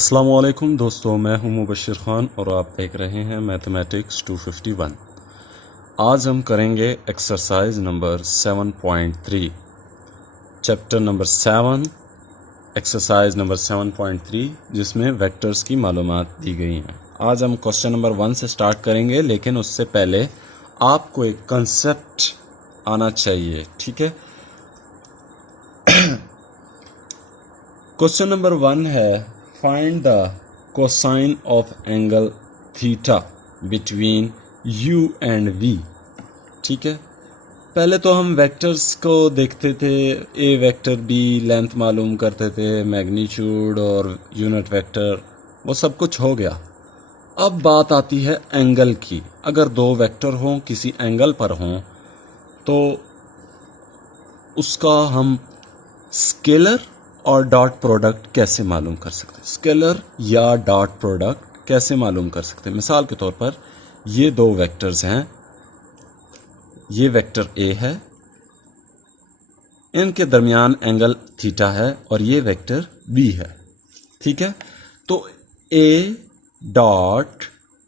अस्सलामुअलैकुम दोस्तों, मैं हूं मुबशिर खान और आप देख रहे हैं मैथमेटिक्स 251। आज हम करेंगे exercise number 7.3, chapter number 7, exercise number 7.3, जिसमें वेक्टर्स की मालूमात दी गई हैं। आज हम क्वेश्चन नंबर 1 से स्टार्ट करेंगे, लेकिन उससे पहले आपको एक कंसेप्ट आना चाहिए, ठीक है। क्वेश्चन नंबर 1 है, find the cosine of angle theta between u and v। ठीक है, पहले तो हम वेक्टर्स को देखते थे, a वेक्टर b लेंथ मालूम करते थे, मैग्नीट्यूड और यूनिट वेक्टर, वो सब कुछ हो गया। अब बात आती है एंगल की। अगर दो वेक्टर हों, किसी एंगल पर हों, तो उसका हम स्केलर और डॉट प्रोडक्ट कैसे मालूम कर सकते हैं। स्केलर या डॉट प्रोडक्ट कैसे मालूम कर सकते हैं। मिसाल के तौर पर ये दो वेक्टर्स हैं, ये वेक्टर ए है, इनके दरमियान एंगल थीटा है, और ये वेक्टर बी है। ठीक है, तो A dot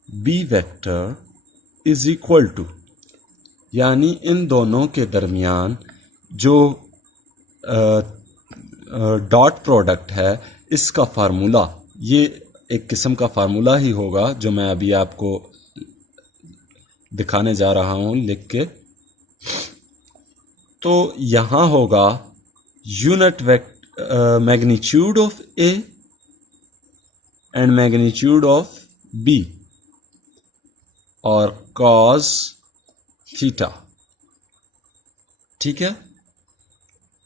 B vector is equal to, यानी इन दोनों के दरमियान जो डॉट प्रोडक्ट है, इसका फार्मूला, ये एक किस्म का फार्मूला ही होगा जो मैं अभी आपको दिखाने जा रहा हूं लिख के। तो यहां होगा unit magnitude of A and magnitude of B और कॉस थीटा। ठीक है,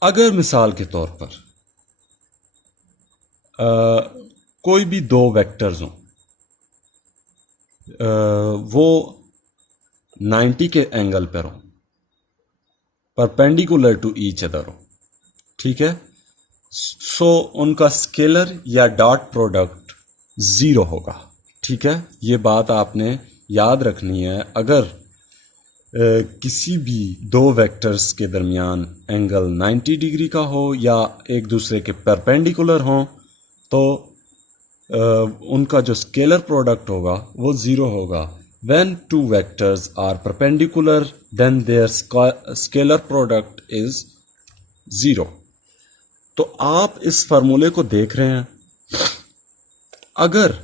अगर मिसाल के तौर पर कोई भी दो वेक्टर्स हों, वो 90 के एंगल पर हों, परपेंडिकुलर टू ईच अदर हो, ठीक है, सो उनका स्केलर या डॉट प्रोडक्ट 0 होगा। ठीक है, ये बात आपने याद रखनी है। अगर किसी भी दो वेक्टर्स के दरमियान एंगल 90 डिग्री का हो या एक दूसरे के परपेंडिकुलर हो, तो उनका जो स्केलर प्रोडक्ट होगा वो 0 होगा। When two vectors are perpendicular, then their scalar product is 0। तो आप इस फार्मूले को देख रहे हैं। अगर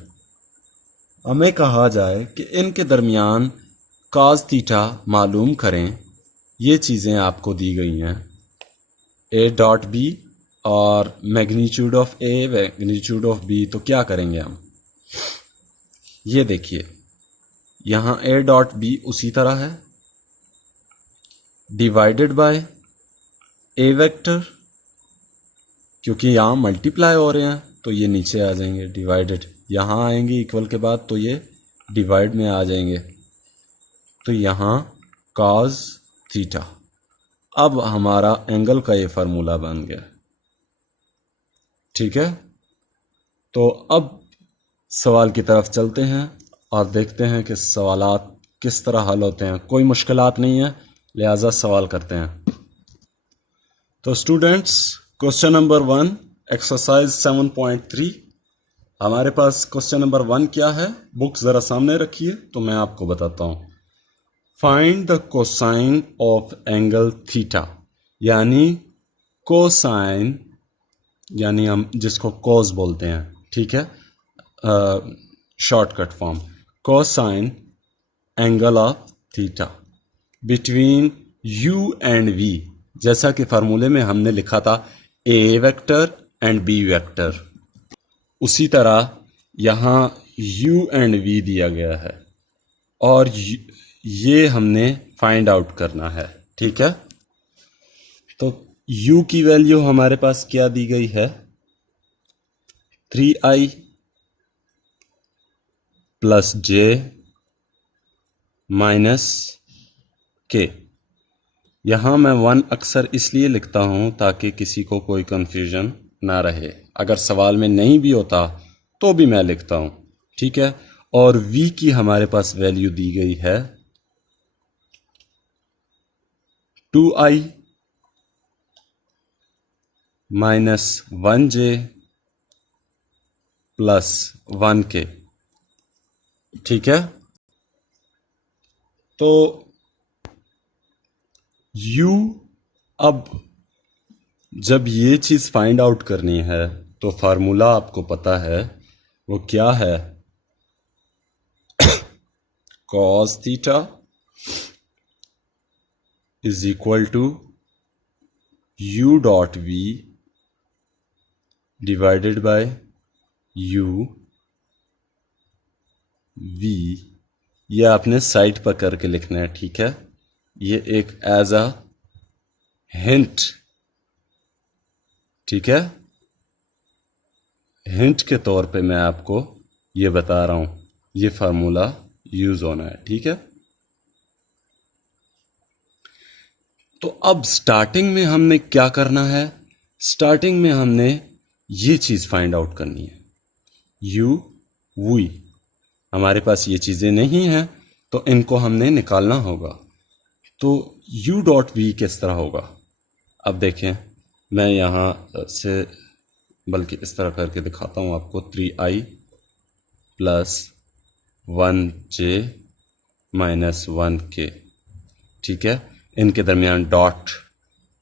हमें कहा जाए कि इनके दरमियान cos थीटा मालूम करें, ये चीज़ें आपको दी गई हैं, a डॉट बी और magnitude of a magnitude of b। तो क्या करेंगे हम, ये देखिए, यहां a डॉट बी उसी तरह है, डिवाइडेड बाय a वेक्टर, क्योंकि यहां मल्टीप्लाई हो रहे हैं तो ये नीचे आ जाएंगे, डिवाइडेड यहां आएंगे इक्वल के बाद, तो ये डिवाइड में आ जाएंगे, तो यहां cos थीटा। अब हमारा एंगल का ये फार्मूला बन गया। ठीक है, तो अब सवाल की तरफ चलते हैं और देखते हैं कि सवालात किस तरह हल होते हैं। कोई मुश्किलात नहीं है, लिहाजा सवाल करते हैं। तो स्टूडेंट्स, क्वेश्चन नंबर 1, एक्सरसाइज 7.3। हमारे पास क्वेश्चन नंबर 1 क्या है, बुक ज़रा सामने रखिए तो मैं आपको बताता हूँ। Find the cosine of angle theta, यानी कोसाइन, यानी हम जिसको कॉस बोलते हैं, ठीक है, shortcut form, cosine angle of theta between u and v। जैसा कि फार्मूले में हमने लिखा था a vector and b vector, उसी तरह यहां u एंड v दिया गया है और ये हमने फाइंड आउट करना है। ठीक है, तो u की वैल्यू हमारे पास क्या दी गई है, 3i प्लस j माइनस के। यहां मैं 1 अक्सर इसलिए लिखता हूं ताकि किसी को कोई कंफ्यूजन ना रहे। अगर सवाल में नहीं भी होता तो भी मैं लिखता हूं। ठीक है, और v की हमारे पास वैल्यू दी गई है 2i minus 1j plus 1k। ठीक है, तो u, अब जब ये चीज़ फाइंड आउट करनी है तो फार्मूला आपको पता है वो क्या है, cos theta is equal to u dot v divided by u v। ये आपने साइड पर करके लिखना है। ठीक है, ये एक एज अ हिंट, ठीक है, हिंट के तौर पे मैं आपको ये बता रहा हूं, ये फार्मूला यूज होना है। ठीक है, तो अब स्टार्टिंग में हमने क्या करना है, स्टार्टिंग में हमने ये चीज फाइंड आउट करनी है, u v। हमारे पास ये चीजें नहीं हैं तो इनको हमने निकालना होगा। तो u डॉट v किस तरह होगा, अब देखें, मैं यहाँ से बल्कि इस तरह करके दिखाता हूँ आपको, 3i plus 1j minus 1k। ठीक है, इनके दरमियान डॉट,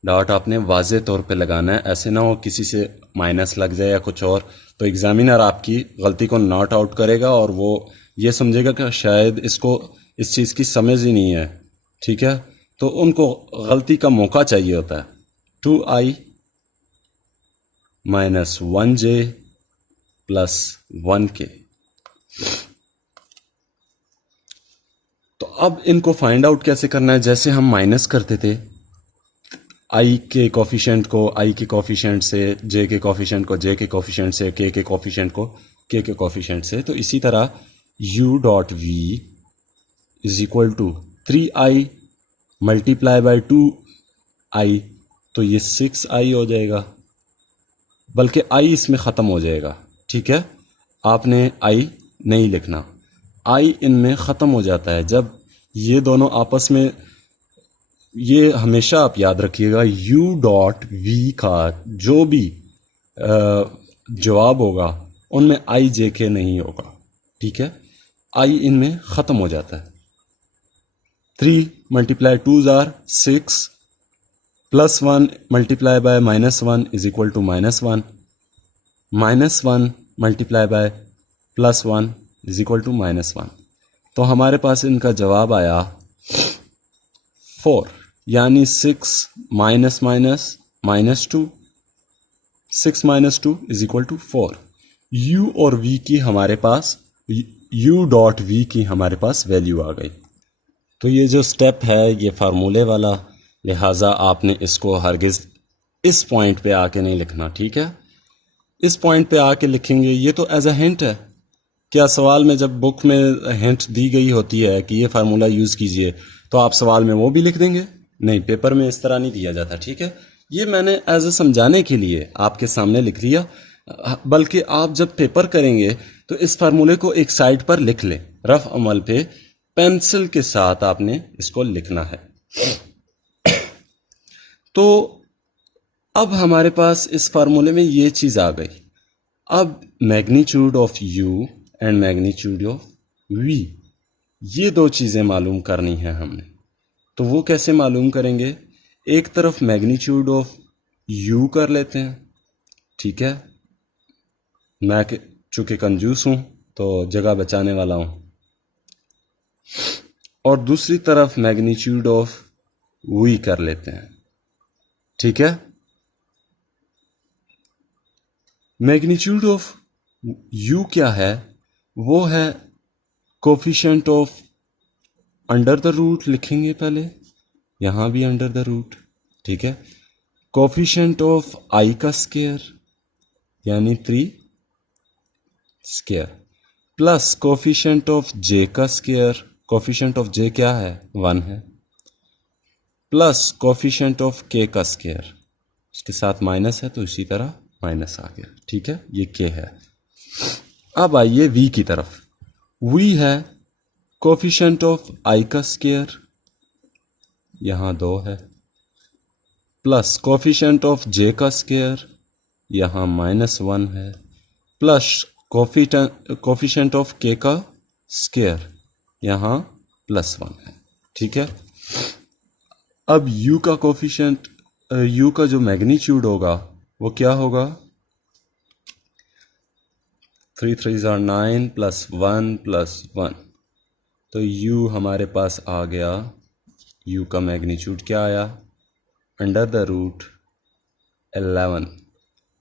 डॉट आपने वाजे तौर पे लगाना है, ऐसे ना हो किसी से माइनस लग जाए या कुछ और, तो एग्जामिनर आपकी गलती को नॉट आउट करेगा और वो ये समझेगा कि शायद इसको इस चीज़ की समझ ही नहीं है। ठीक है, तो उनको गलती का मौका चाहिए होता है। 2i minus 1j plus 1k। तो अब इनको फाइंड आउट कैसे करना है, जैसे हम माइनस करते थे i के कोफिशिएंट को i के कोफिशिएंट से, j के कोफिशिएंट को j के कोफिशिएंट से, k के कोफिशिएंट को k के कोफिशिएंट से, तो इसी तरह u dot v is equal to 3i multiply by 2i, तो ये 6i हो जाएगा, बल्कि i इसमें ख़त्म हो जाएगा। ठीक है, आपने i नहीं लिखना, i इनमें ख़त्म हो जाता है जब ये दोनों आपस में, ये हमेशा आप याद रखिएगा, u डॉट v का जो भी जवाब होगा उनमें i j k नहीं होगा। ठीक है, i इनमें ख़त्म हो जाता है। 3 मल्टीप्लाई 2 जार 6 plus 1 multiply by minus 1 is equal to minus 1, minus 1 multiply by plus 1 is equal to minus 1। तो हमारे पास इनका जवाब आया 4, यानी 6 minus minus minus 2, 6 minus 2 is equal to 4। u और v की हमारे पास, u डॉट v की हमारे पास वैल्यू आ गई। तो ये जो स्टेप है ये फार्मूले वाला, लिहाजा आपने इसको हरगिज़ इस पॉइंट पे आके नहीं लिखना। ठीक है, इस पॉइंट पे आके लिखेंगे ये तो एज अ हिंट है। क्या सवाल में जब बुक में हिंट दी गई होती है कि ये फार्मूला यूज़ कीजिए तो आप सवाल में वो भी लिख देंगे? नहीं, पेपर में इस तरह नहीं दिया जाता। ठीक है, ये मैंने एज अ समझाने के लिए आपके सामने लिख दिया, बल्कि आप जब पेपर करेंगे तो इस फार्मूले को एक साइड पर लिख लें, रफ अमल पे पेंसिल के साथ आपने इसको लिखना है। तो अब हमारे पास इस फार्मूले में ये चीज आ गई। अब magnitude of u and magnitude of v, ये दो चीजें मालूम करनी है हमने। तो वो कैसे मालूम करेंगे, एक तरफ मैग्नीट्यूड ऑफ u कर लेते हैं। ठीक है, मैं चूंकि कंजूस हूं तो जगह बचाने वाला हूं, और दूसरी तरफ मैग्नीट्यूड ऑफ v कर लेते हैं। ठीक है, मैग्नीट्यूड ऑफ u क्या है, वो है coefficient of under the root, लिखेंगे पहले, यहां भी अंडर द रूट। ठीक है, कोफिशिएंट ऑफ i का स्क्वायर यानी 3 square, plus coefficient of j का स्क्वायर, कोफिशिएंट ऑफ j क्या है, 1 है, प्लस कोफिशिएंट ऑफ k का स्क्वायर, उसके साथ माइनस है तो इसी तरह माइनस आ गया। ठीक है, ये k है। अब आइए v की तरफ, v है कोफिशिएंट ऑफ i का स्क्वायर, यहां 2 है, प्लस कोफिशिएंट ऑफ j का स्क्वायर, यहां -1 है, प्लस कोफिशिएंट ऑफ के का स्क्वायर यहाँ +1 है, ठीक है। अब u का कोफिशिएंट, u का जो मैग्नीट्यूड होगा वो क्या होगा, 3 3 9 +1 +1, तो u हमारे पास आ गया, u का मैग्नीट्यूड क्या आया, √11,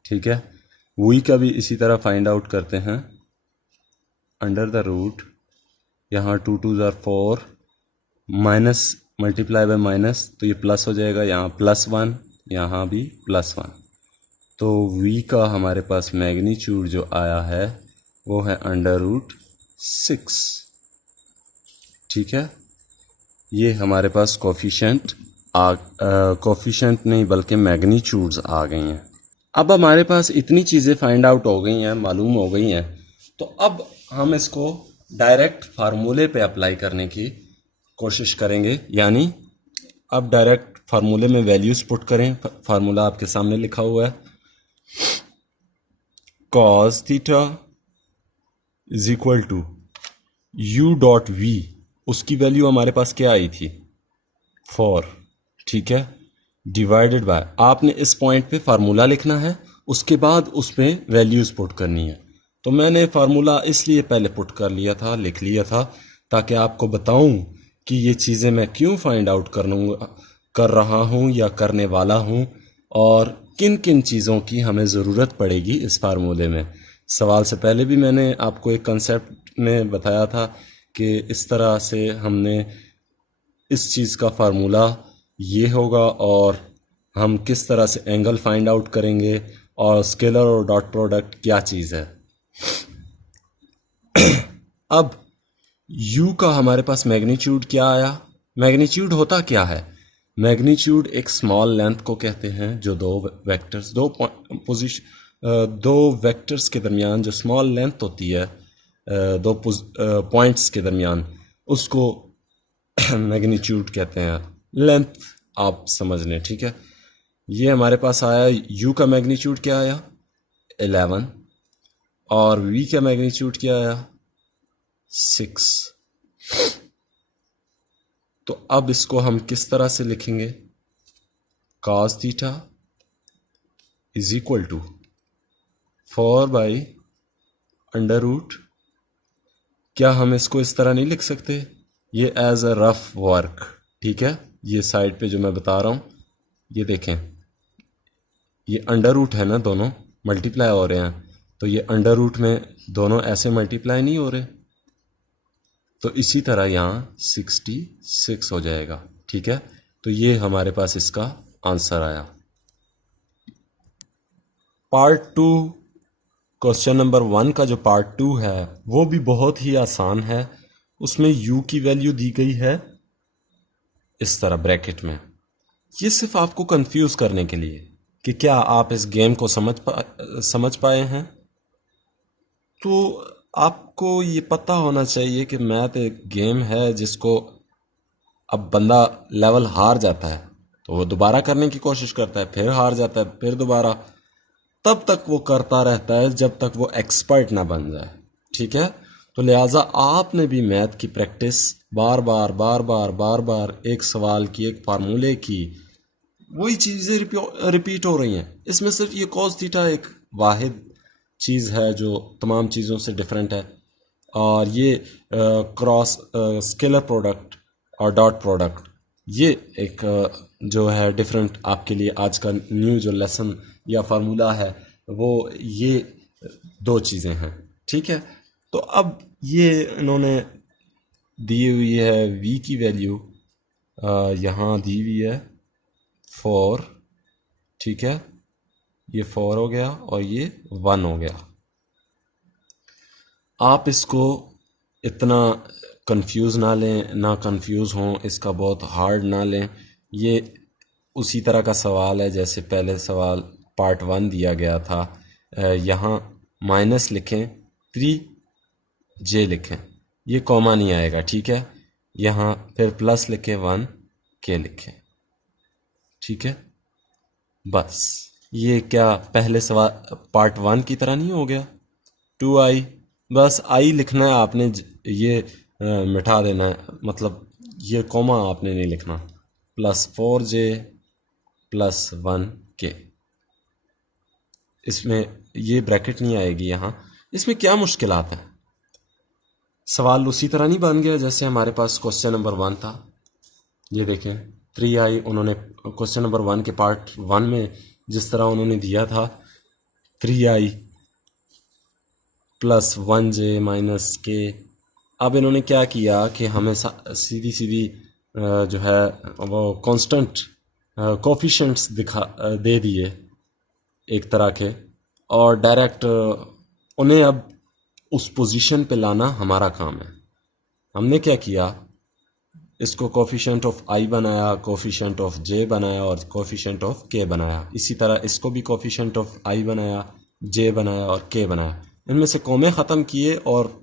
ठीक है। v का भी इसी तरह फाइंड आउट करते हैं, √, यहाँ 2 2 4, माइनस मल्टीप्लाई बाय माइनस, तो ये प्लस हो जाएगा, यहाँ +1, यहाँ भी +1, तो v का हमारे पास मैग्नीट्यूड जो आया है वो है √6, ठीक है। ये हमारे पास कोफिशिएंट नहीं बल्कि मैग्नीट्यूड्स आ गई हैं। अब हमारे पास इतनी चीज़ें फाइंड आउट हो गई हैं, मालूम हो गई हैं, तो अब हम इसको डायरेक्ट फार्मूले पे अप्लाई करने की कोशिश करेंगे, यानी अब डायरेक्ट फार्मूले में वैल्यूज़ पुट करें। फार्मूला आपके सामने लिखा हुआ है, cos theta is equal to u.v, उसकी वैल्यू हमारे पास क्या आई थी, 4, ठीक है, डिवाइडेड बाय, आपने इस पॉइंट पे फार्मूला लिखना है, उसके बाद उसमें वैल्यूज़ पुट करनी है। तो मैंने फार्मूला इसलिए पहले पुट कर लिया था, लिख लिया था, ताकि आपको बताऊं कि ये चीज़ें मैं क्यों फाइंड आउट कर रहा हूं या करने वाला हूं, और किन किन चीज़ों की हमें ज़रूरत पड़ेगी इस फार्मूले में। सवाल से पहले भी मैंने आपको एक कंसेप्ट में बताया था कि इस तरह से हमने इस चीज़ का फार्मूला ये होगा और हम किस तरह से एंगल फाइंड आउट करेंगे और स्केलर और डॉट प्रोडक्ट क्या चीज़ है। अब u का हमारे पास मैग्नीट्यूड क्या आया, मैग्नीट्यूड होता क्या है, मैग्नीट्यूड एक स्मॉल लेंथ को कहते हैं जो दो वेक्टर्स के दरमियान जो स्मॉल लेंथ होती है, दो पॉइंट्स के दरमियान, उसको मैग्नीट्यूड कहते हैं। लेंथ आप समझ लें, ठीक है। ये हमारे पास आया, u का मैग्नीट्यूड क्या आया, 11, और v का मैग्नीट्यूड क्या आया, 6। तो अब इसको हम किस तरह से लिखेंगे, cos theta is equal to 4/√, क्या हम इसको इस तरह नहीं लिख सकते, ये एज अ रफ वर्क, ठीक है। ये साइड पे जो मैं बता रहा हूं, ये देखें, ये अंडर रूट है ना, दोनों मल्टीप्लाई हो रहे हैं, तो ये अंडर रूट में दोनों ऐसे मल्टीप्लाई नहीं हो रहे, तो इसी तरह यहाँ 66 हो जाएगा, ठीक है। तो ये हमारे पास इसका आंसर आया। पार्ट 2, क्वेश्चन नंबर 1 का जो पार्ट 2 है वो भी बहुत ही आसान है। उसमें u की वैल्यू दी गई है इस तरह ब्रैकेट में। ये सिर्फ आपको कंफ्यूज करने के लिए कि क्या आप इस गेम को समझ पाए हैं। तो आपको ये पता होना चाहिए कि मैथ एक गेम है जिसको अब बंदा लेवल हार जाता है तो वो दोबारा करने की कोशिश करता है, फिर हार जाता है, फिर दोबारा, तब तक वो करता रहता है जब तक वो एक्सपर्ट ना बन जाए, ठीक है। तो लिहाजा आपने भी मैथ की प्रैक्टिस बार बार एक सवाल की, एक फार्मूले की, वही चीज़ें रिपीट हो रही हैं। इसमें सिर्फ ये कॉस थीटा एक वाहिद चीज़ है जो तमाम चीज़ों से डिफरेंट है, और ये क्रॉस स्केलर प्रोडक्ट और डॉट प्रोडक्ट, ये एक जो है डिफरेंट आपके लिए आज का न्यू जो लेसन या फार्मूला है वो ये दो चीज़ें हैं, ठीक है। तो अब ये इन्होंने दी हुई है v की वैल्यू, यहाँ दी हुई है 4, ठीक है, ये 4 हो गया और ये 1 हो गया। आप इसको इतना कंफ्यूज ना लें, ना कंफ्यूज हों, इसका बहुत हार्ड ना लें। ये उसी तरह का सवाल है जैसे पहले सवाल पार्ट 1 दिया गया था। यहाँ माइनस लिखें, 3j लिखें, ये कॉमा नहीं आएगा, ठीक है। यहाँ फिर प्लस लिखें, 1k लिखें, ठीक है। बस ये क्या पहले सवाल पार्ट 1 की तरह नहीं हो गया। 2i, बस i लिखना है आपने, ये मिटा देना है, मतलब ये कॉमा आपने नहीं लिखना, प्लस 4j प्लस 1k। इसमें ये ब्रैकेट नहीं आएगी यहाँ। इसमें क्या मुश्किलात हैं? सवाल उसी तरह नहीं बन गया जैसे हमारे पास क्वेश्चन नंबर 1 था। ये देखें 3i, उन्होंने क्वेश्चन नंबर 1 के पार्ट 1 में जिस तरह उन्होंने दिया था 3i plus 1j minus k, अब इन्होंने क्या किया कि हमें सीधी सीधी जो है वो कांस्टेंट कोफिशिएंट्स दे दिए एक तरह के, और डायरेक्ट उन्हें अब उस पोजीशन पे लाना हमारा काम है। हमने क्या किया, इसको कोफिशिएंट ऑफ i बनाया, कोफिशिएंट ऑफ j बनाया और कोफिशिएंट ऑफ k बनाया। इसी तरह इसको भी कोफिशिएंट ऑफ i बनाया, j बनाया और k बनाया। इनमें से कॉमे ख़त्म किए और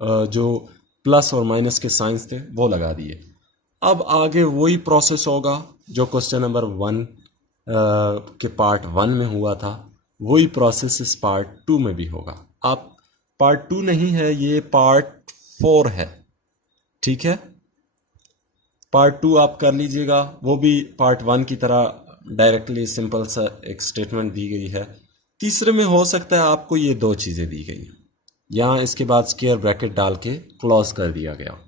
जो प्लस और माइनस के साइंस थे वो लगा दिए। अब आगे वही प्रोसेस होगा जो क्वेश्चन नंबर 1 के पार्ट 1 में हुआ था, वही प्रोसेस इस पार्ट 2 में भी होगा। आप पार्ट 2 नहीं है, ये पार्ट 4 है, ठीक है। पार्ट 2 आप कर लीजिएगा, वो भी पार्ट 1 की तरह डायरेक्टली सिंपल सा एक स्टेटमेंट दी गई है। तीसरे में हो सकता है आपको ये दो चीज़ें दी गई, यहाँ इसके बाद स्क्वायर ब्रैकेट डाल के क्लोज कर दिया गया,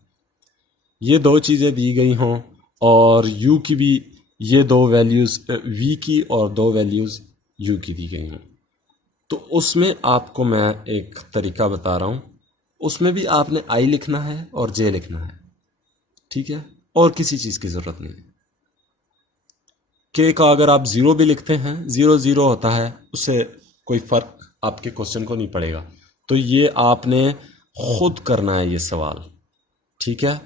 ये दो चीज़ें दी गई हों और u की भी ये दो वैल्यूज़ v की और दो वैल्यूज़ u की दी गई हों, तो उसमें आपको मैं एक तरीका बता रहा हूँ। उसमें भी आपने i लिखना है और j लिखना है, ठीक है, और किसी चीज़ की ज़रूरत नहीं है। k का अगर आप 0 भी लिखते हैं, 0 0 होता है, उससे कोई फ़र्क आपके क्वेश्चन को नहीं पड़ेगा। तो ये आपने खुद करना है ये सवाल, ठीक है।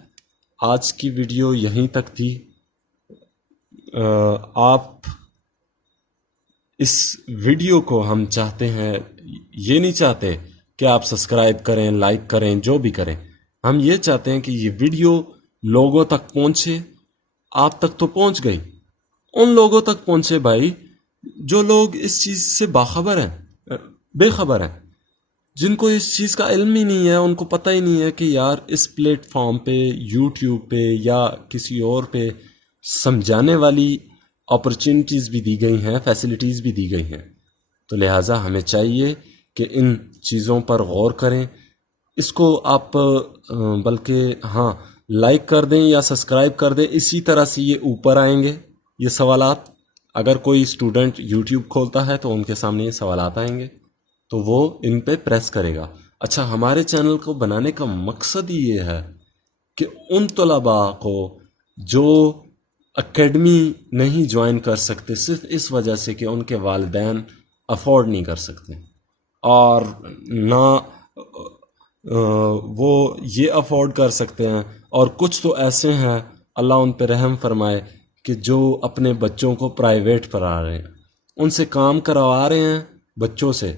आज की वीडियो यहीं तक थी। आप इस वीडियो को हम चाहते हैं, ये नहीं चाहते कि आप सब्सक्राइब करें, लाइक करें, जो भी करें। हम ये चाहते हैं कि ये वीडियो लोगों तक पहुंचे। आप तक तो पहुंच गई, उन लोगों तक पहुंचे भाई जो लोग इस चीज़ से बाखबर हैं, बेखबर हैं, जिनको इस चीज़ का इल्म ही नहीं है, उनको पता ही नहीं है कि यार इस प्लेटफॉर्म पे, यूट्यूब पे या किसी और पे समझाने वाली अपॉर्चुनिटीज़ भी दी गई हैं, फैसिलिटीज़ भी दी गई हैं। तो लिहाजा हमें चाहिए कि इन चीज़ों पर गौर करें। इसको आप बल्कि हाँ लाइक कर दें या सब्सक्राइब कर दें, इसी तरह से ये ऊपर आएंगे ये सवालात। अगर कोई स्टूडेंट यूट्यूब खोलता है तो उनके सामने ये सवालात आएंगे, तो वो इन पे प्रेस करेगा। अच्छा, हमारे चैनल को बनाने का मकसद ही ये है कि उन तलबा को जो एकेडमी नहीं ज्वाइन कर सकते सिर्फ इस वजह से कि उनके वालिदैन अफोर्ड नहीं कर सकते, और ना वो ये अफोर्ड कर सकते हैं, और कुछ तो ऐसे हैं, अल्लाह उन पर रहम फरमाए, कि जो अपने बच्चों को प्राइवेट पढ़ा रहे हैं, उनसे काम करवा रहे हैं बच्चों से,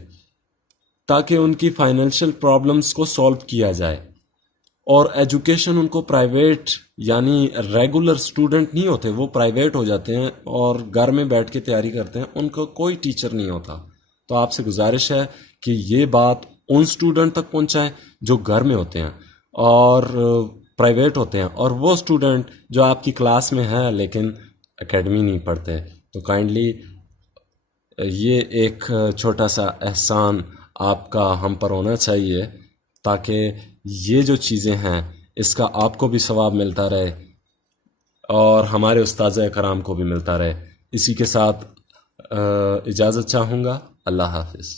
ताकि उनकी फाइनेंशियल प्रॉब्लम्स को सॉल्व किया जाए। और एजुकेशन उनको प्राइवेट, यानी रेगुलर स्टूडेंट नहीं होते, वो प्राइवेट हो जाते हैं और घर में बैठ के तैयारी करते हैं, उनको कोई टीचर नहीं होता। तो आपसे गुजारिश है कि ये बात उन स्टूडेंट तक पहुंचाएं जो घर में होते हैं और प्राइवेट होते हैं, और वो स्टूडेंट जो आपकी क्लास में है लेकिन एकेडमी नहीं पढ़ते। तो काइंडली ये एक छोटा सा एहसान आपका हम पर होना चाहिए, ताकि ये जो चीज़ें हैं इसका आपको भी सवाब मिलता रहे और हमारे उस्ताद कराम को भी मिलता रहे। इसी के साथ इजाज़त चाहूँगा। अल्लाह हाफिज़।